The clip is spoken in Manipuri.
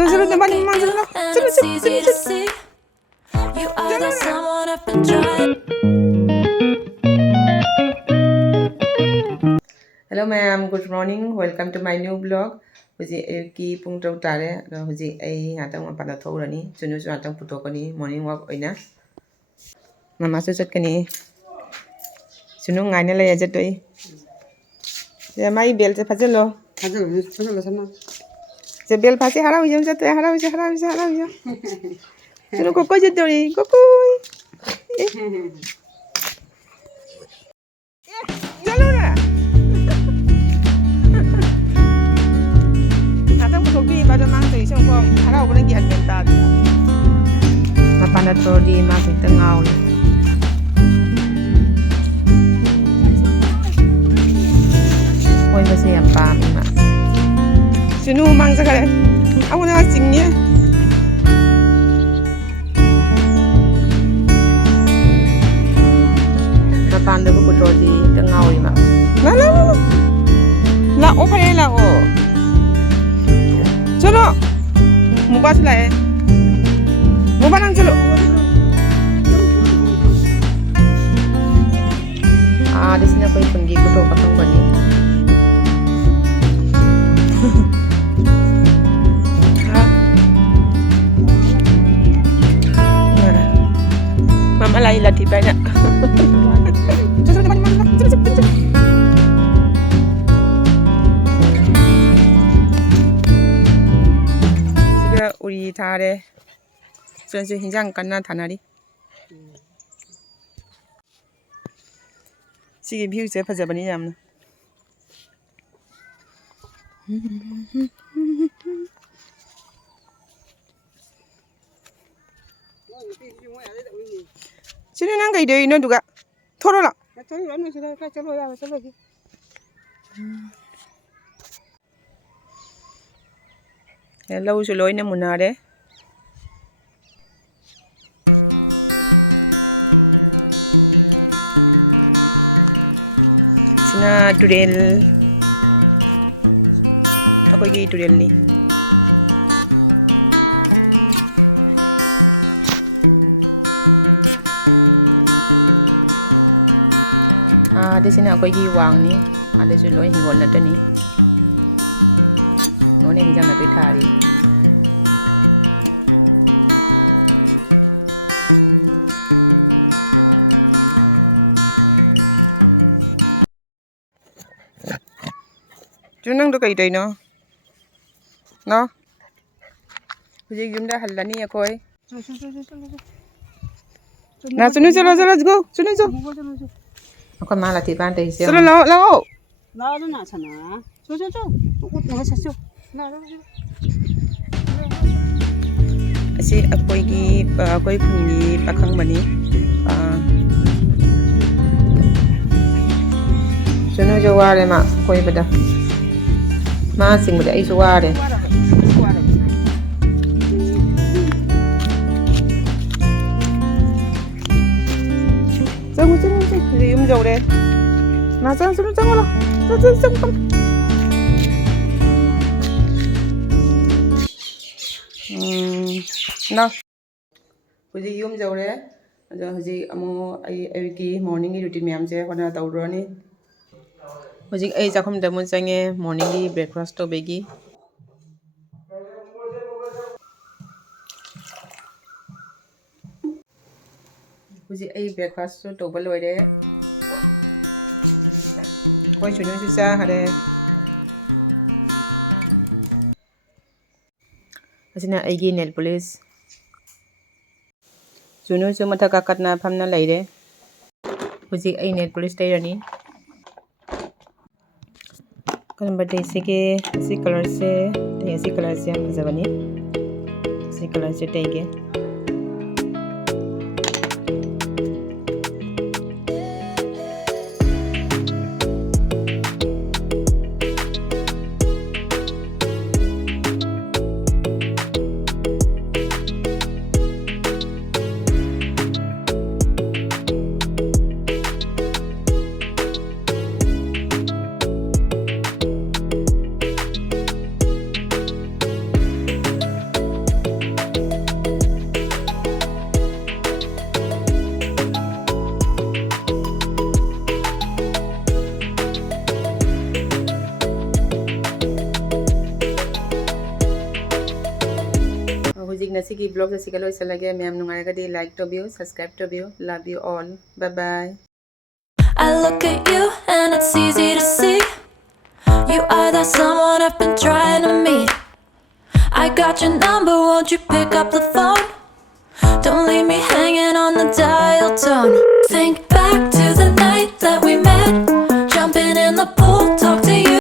Hello ma'am, good morning. Welcome to my new vlog. Huji ayuki pung tau tare, huji ay atang mapada thorani, chunu chu atang putokani morning walk oina. Mama su chatkani. Chunu ngaina la yajat doi. Ya mai bel se phajalo. Phajalo sama. Se bel phase harau jam jat harau. Chunu kokoi jat dori, kokoi. Jalura. Kopi pada mang tei song kong harau boleh gi adventa dia. Napanda to di mang tei tengau ni. Oi masih yang pam mak. Sunu mang sekali. Aku nak singnya. Napanda ko to di tengau ni mak. La o pare la o. चलो मुबा चलाए मुबा नंग चलो di sini aku pergi ke toko pasang bani mama lagi latih banyak 우리 달에 전수 현장 간나 다나리 시기 비우제 파자바니 냠나 지는 가 이래 있는 누가 털어라 lâu rồi lối nè muốn nào đấy sina tourure aku gi tourure ni di sini aku gi wang ni ada rồi lối hinggol na tani nó nên rằng là cái thà đi chú nâng được cái đấy nó bây giờ chúng ta hẳn là nia coi nào chú chalo let's go chú con mà là thịt ban đây xem lâu lâu nó nào sana chú nó sao asi akoi phungni pakhang bani chunu jaware ma koi bada ma sing bada ai jaware jang yum jawre ma jang sunu jang lo jang ना हुजी यूम जौरे हुजी अमो आई की मॉर्निंग की रूटीन मैम से होना तौरनी हुजी आई जाखम दमन संगे मॉर्निंग की ब्रेकफास्ट तो बेगी हुजी आई ब्रेकफास्ट तो बल होइरे कोई चुनु सुसा हरे asina aigi nail polish chunu chu matha kakatna phamna laire huji ai nail polish tairani kan bade sike si color se bajabani si color se taige ꯉꯁꯤꯒꯤ ꯕ꯭ꯂꯣꯒ ꯑꯁꯤꯒ ꯂꯣꯏꯁꯤꯜꯂꯒꯦ ꯃꯌꯥꯝ ꯅꯨꯡꯉꯥꯏꯔꯒꯗꯤ ꯂꯥꯏꯛ ꯇꯧꯕꯤꯌꯨ ꯁꯕꯁꯀ꯭ꯔꯥꯏꯕ ꯇꯧꯕꯤꯌꯨ love you all bye bye I look at you and it's easy to see you are that someone I've been trying to meet. I got your number, won't you pick up the phone? Don't leave me hanging on the dial tone. Think back to the night that we met.